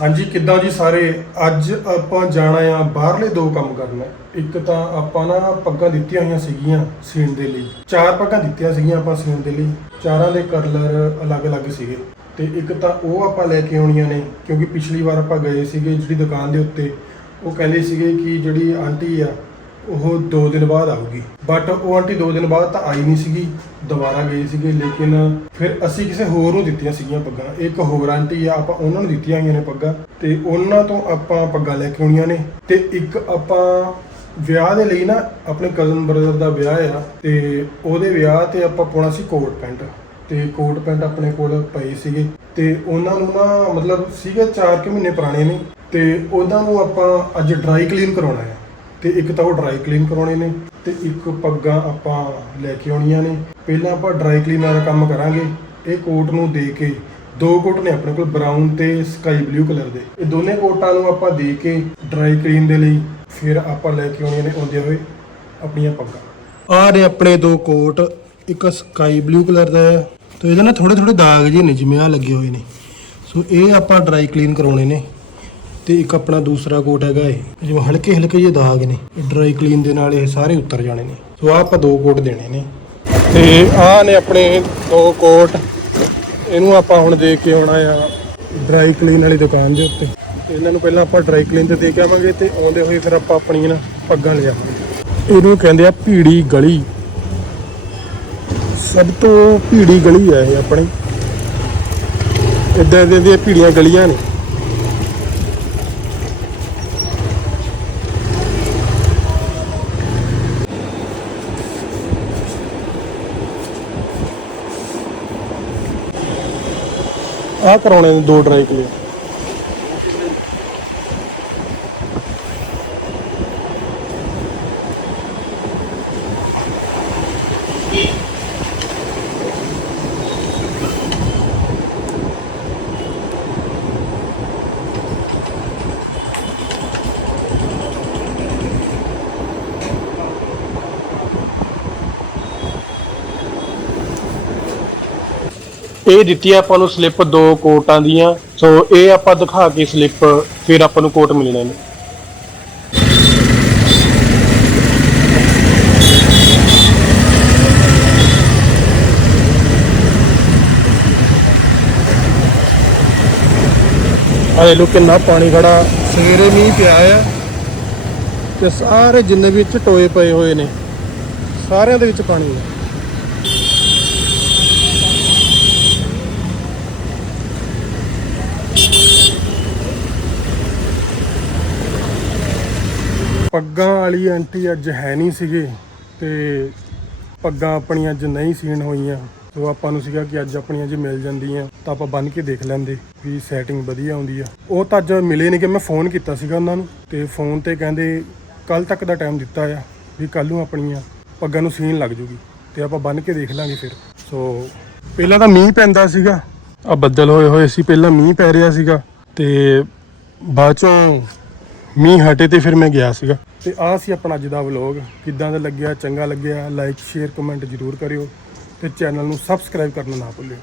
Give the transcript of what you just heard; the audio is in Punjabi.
ਹਾਂਜੀ, ਕਿੱਦਾਂ ਜੀ ਸਾਰੇ? ਅੱਜ ਆਪਾਂ ਜਾਣਾ ਆ ਬਾਹਰਲੇ ਦੋ ਕੰਮ ਕਰਨਾ। ਇੱਕ ਤਾਂ ਆਪਾਂ ਨਾ ਪੱਗਾਂ ਦਿੱਤੀਆਂ ਹੋਈਆਂ ਸੀਗੀਆਂ ਸੀਣ ਦੇ ਲਈ। ਚਾਰ ਪੱਗਾਂ ਦਿੱਤੀਆਂ ਸੀਗੀਆਂ ਆਪਾਂ ਸੀਣ ਦੇ ਲਈ। ਚਾਰਾਂ ਦੇ ਕਲਰ ਅਲੱਗ-ਅਲੱਗ ਸੀਗੇ। ਤੇ ਇੱਕ ਤਾਂ ਉਹ ਆਪਾਂ ਲੈ ਕੇ ਆਉਣੀਆਂ ਨੇ, ਕਿਉਂਕਿ ਪਿਛਲੀ ਵਾਰ ਆਪਾਂ ਗਏ ਸੀਗੇ ਜਿਹੜੀ ਦੁਕਾਨ ਦੇ ਉੱਤੇ। ਉਹ ਕਹਿੰਦੇ ਸੀਗੇ ਕਿ ਜਿਹੜੀ ਆਂਟੀ ਆ ਉਹ 2 ਦਿਨ ਬਾਅਦ ਆਊਗੀ। ਬਟ ਉਹ ਆਂਟੀ 2 ਦਿਨ ਬਾਅਦ ਤਾਂ ਆਈ ਨਹੀਂ ਸੀਗੀ। ਦੁਬਾਰਾ ਗਏ ਸੀਗੇ, ਲੇਕਿਨ ਫਿਰ ਅਸੀਂ ਕਿਸੇ ਹੋਰ ਨੂੰ ਦਿੱਤੀਆਂ ਸੀਗੀਆਂ ਪੱਗਾਂ। ਇੱਕ ਹੋਰ ਆਂਟੀ ਆ, ਆਪਾਂ ਉਹਨਾਂ ਨੂੰ ਦਿੱਤੀਆਂ ਹੋਈਆਂ ਨੇ ਪੱਗਾਂ। ਤੇ ਉਹਨਾਂ ਤੋਂ ਆਪਾਂ ਪੱਗਾਂ ਲੈ ਕੇ ਆਉਣੀਆਂ ਨੇ। ਤੇ ਇੱਕ ਆਪਾਂ ਵਿਆਹ ਦੇ ਲਈ ਨਾ, ਆਪਣੇ ਕਜ਼ਨ ਬ੍ਰਦਰ ਦਾ ਵਿਆਹ ਆ। ਤੇ ਉਹਦੇ ਵਿਆਹ ਤੇ ਆਪਾਂ ਪਾਉਣਾ ਸੀ ਕੋਟ ਪੈਂਟ। ਤੇ ਕੋਟ ਪੈਂਟ ਆਪਣੇ ਕੋਲ ਪਏ ਸੀਗੇ। ਤੇ ਉਹਨਾਂ ਨੂੰ ਨਾ ਮਤਲਬ ਸੀਗੇ 4 ਕਿ ਮਹੀਨੇ ਪੁਰਾਣੇ ਨੇ। ਤੇ ਉਹਨਾਂ ਨੂੰ ਆਪਾਂ ਅੱਜ ਡਰਾਈ ਕਲੀਨ ਕਰਾਉਣਾ ਹੈ ਤੇ ਇੱਕ ਤਾਂ ਉਹ ਡਰਾਈ ਕਲੀਨ ਕਰਾਉਣੇ ਨੇ ਤੇ ਇੱਕ ਪੱਗਾਂ ਆਪਾਂ ਲੈ ਕੇ ਆਉਣੀਆਂ ਨੇ। ਪਹਿਲਾਂ ਆਪਾਂ ਡਰਾਈ ਕਲੀਨਰ ਦਾ ਕੰਮ ਕਰਾਂਗੇ। ਇਹ ਕੋਟ ਨੂੰ ਦੇ ਕੇ, ਦੋ ਕੋਟ ਨੇ ਆਪਣੇ ਕੋਲ ਬਰਾਊਨ ਤੇ ਸਕਾਈ ਬਲੂ ਕਲਰ ਦੇ। ਇਹ ਦੋਨੇ ਕੋਟਾਂ ਨੂੰ ਆਪਾਂ ਦੇ ਕੇ ਡਰਾਈ ਕਲੀਨ ਦੇ ਲਈ ਫਿਰ ਆਪਾਂ ਲੈ ਕੇ ਆਉਣੀਆਂ ਨੇ ਆਉਂਦੇ ਹੋਏ ਆਪਣੀਆਂ ਪੱਗਾਂ। ਆਹ ਨੇ ਆਪਣੇ ਦੋ ਕੋਟ, ਇੱਕ ਸਕਾਈ ਬਲੂ ਕਲਰ ਦਾ ਹੈ। ਤੇ ਇਹਦੇ ਨਾਲ ਥੋੜੇ ਥੋੜੇ ਦਾਗ ਜਿਹੇ ਨੇ, ਜਿਵੇਂ ਆ ਲੱਗੇ ਹੋਏ ਨੇ। ਸੋ ਇਹ ਆਪਾਂ ਡਰਾਈ ਕਲੀਨ ਕਰਾਉਣੇ ਨੇ। ਤੇ ਇੱਕ ਆਪਣਾ ਦੂਸਰਾ ਕੋਟ ਹੈਗਾ ਇਹ। ਜਿਵੇਂ ਹਲਕੇ ਹਲਕੇ ਜਿਹੇ ਦਾਗ ਨੇ ਡਰਾਈ ਕਲੀਨ ਦੇ ਨਾਲ ਇਹ ਸਾਰੇ ਉੱਤਰ ਜਾਣੇ ਨੇ। ਸੋ ਆਹ ਆਪਾਂ ਦੋ ਕੋਟ ਦੇਣੇ ਨੇ। ਤੇ ਆਹ ਨੇ ਆਪਣੇ ਦੋ ਕੋਟ। ਇਹਨੂੰ ਆਪਾਂ ਹੁਣ ਦੇ ਕੇ ਆਉਣਾ ਆ ਡਰਾਈ ਕਲੀਨ ਵਾਲੀ ਦੁਕਾਨ ਦੇ ਉੱਤੇ। ਇਹਨਾਂ ਨੂੰ ਪਹਿਲਾਂ ਆਪਾਂ ਡਰਾਈ ਕਲੀਨ ਤੇ ਦੇ ਕੇ ਆਵਾਂਗੇ ਤੇ ਆਉਂਦੇ ਹੋਏ ਫਿਰ ਆਪਾਂ ਆਪਣੀਆਂ ਨਾ ਪੱਗਾਂ ਲਿਜਾਵਾਂਗੇ ਇਹਨੂੰ ਕਹਿੰਦੇ ਆ ਭੀੜੀ ਗਲੀ। ਸਭ ਤੋਂ ਭੀੜੀ ਗਲੀ ਆ ਇਹ ਆਪਣੀ। ਇਦਾਂ ਇਦਾਂ ਦੀਆਂ ਭੀੜੀਆਂ ਗਲੀਆਂ ਨੇ। ਆਹ ਕਰਾਉਣੇ ਨੇ ਦੋ ਡਰਾਈ ਕਲੀਨ। ਇਹ ਦਿੱਤੀ ਆ ਆਪਾਂ ਨੂੰ ਸਲਿੱਪ ਦੋ ਕੋਟਾਂ ਦੀਆਂ, ਸੋ ਇਹ ਆਪਾਂ ਦਿਖਾ ਕੇ ਸਲਿੱਪ ਫਿਰ ਆਪਾਂ ਨੂੰ ਕੋਟ ਮਿਲਣੇ ਨੇ। ਆਹ ਲੋ ਕਿੰਨਾ ਪਾਣੀ ਖੜਾ। ਸਵੇਰੇ ਮੀਂਹ ਪਿਆ ਆ ਤੇ ਸਾਰੇ ਜਿੰਨੇ ਵੀ ਇੱਥੇ ਟੋਏ ਪਏ ਹੋਏ ਨੇ, ਸਾਰਿਆਂ ਦੇ ਵਿੱਚ ਪਾਣੀ ਹੈ ਪੱਗਾਂ ਵਾਲੀ ਆਂਟੀ ਅੱਜ ਹੈ ਨਹੀਂ ਸੀਗੇ ਤੇ ਪੱਗਾਂ ਆਪਣੀਆਂ ਅੱਜ ਨਹੀਂ ਸੀਣ ਹੋਈਆਂ। ਸੋ ਆਪਾਂ ਨੂੰ ਸੀਗਾ ਕਿ ਅੱਜ ਆਪਣੀਆਂ ਜੇ ਮਿਲ ਜਾਂਦੀਆਂ, ਤਾਂ ਆਪਾਂ ਬੰਨ ਕੇ ਦੇਖ ਲੈਂਦੇ ਵੀ ਸੈਟਿੰਗ ਵਧੀਆ ਆਉਂਦੀ ਆ। ਉਹ ਤਾਂ ਅੱਜ ਮਿਲੇ ਨਹੀਂ ਕਿ ਮੈਂ ਫੋਨ ਕੀਤਾ ਸੀਗਾ ਉਹਨਾਂ ਨੂੰ ਤੇ ਫੋਨ ਤੇ ਕਹਿੰਦੇ ਕੱਲ ਤੱਕ ਦਾ ਟਾਈਮ ਦਿੱਤਾ ਆ ਵੀ ਕੱਲ ਨੂੰ ਆਪਣੀਆਂ ਪੱਗਾਂ ਨੂੰ ਸੀਨ ਲੱਗ ਜੂਗੀ ਤੇ ਆਪਾਂ ਬੰਨ ਕੇ ਦੇਖ ਲਾਂਗੇ ਫਿਰ। ਸੋ ਪਹਿਲਾਂ ਤਾਂ ਮੀਂਹ ਪੈਂਦਾ ਸੀਗਾ। ਆ ਬੱਦਲ ਹੋਏ ਹੋਏ ਸੀ, ਪਹਿਲਾਂ ਮੀਂਹ ਪੈ ਰਿਹਾ ਸੀਗਾ ਤੇ ਬਾਅਦ ਚੋਂ ਮੀਂਹ ਹਟੇ ਤੇ ਫਿਰ ਮੈਂ ਗਿਆ ਸੀਗਾ। ਤੇ ਆ ਸੀ ਆਪਣਾ ਅੱਜ ਦਾ ਵਲੌਗ ਕਿੱਦਾਂ ਦਾ ਲੱਗਿਆ, ਚੰਗਾ ਲੱਗਿਆ ਲਾਈਕ ਸ਼ੇਅਰ ਕਮੈਂਟ ਜ਼ਰੂਰ ਕਰਿਓ ਤੇ ਚੈਨਲ ਨੂੰ ਸਬਸਕ੍ਰਾਈਬ ਕਰਨਾ ਨਾ ਭੁੱਲਿਓ।